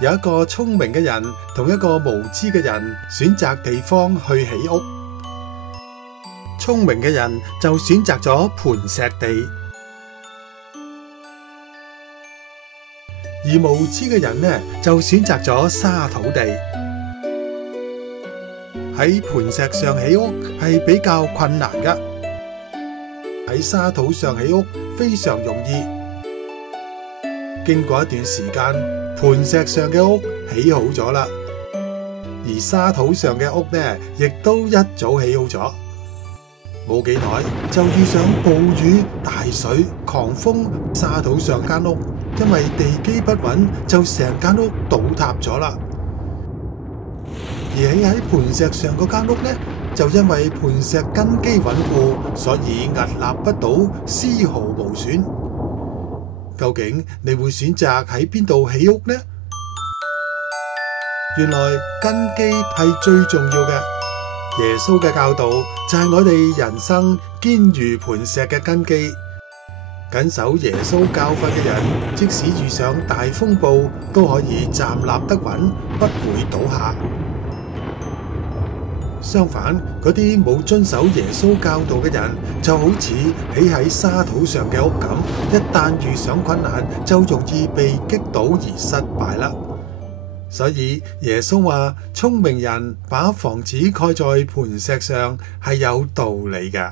有一個聰明嘅人同一個無知嘅人選擇地方去起屋。聰明嘅人就選擇咗磐石地，而無知嘅人呢就選擇咗沙土地。喺磐石上起屋係比較困難㗎，喺沙土上起屋非常容易。經過一段時間，磐石上嘅屋起好咗啦，而沙土上嘅屋呢，亦都一早起好咗。冇幾耐就遇上暴雨、大水、狂風，沙土上間屋因為地基不穩，就成間屋倒塌咗啦。而起喺磐石上嗰間屋呢，就因為磐石根基穩固，所以屹立不倒，絲毫無損。究竟你會選擇喺邊度起屋呢？原來根基係最重要嘅。耶穌嘅教導就係我哋人生堅如磐石嘅根基。謹守耶穌教訓嘅人，即使遇上大風暴，都可以站立得穩，不會倒下。相反，嗰啲冇遵守耶穌教導嘅人，就好似起喺沙土上嘅屋咁，一旦遇上困難，就容易被擊倒而失敗啦。所以耶穌話，聰明人把房子蓋在磐石上係有道理㗎。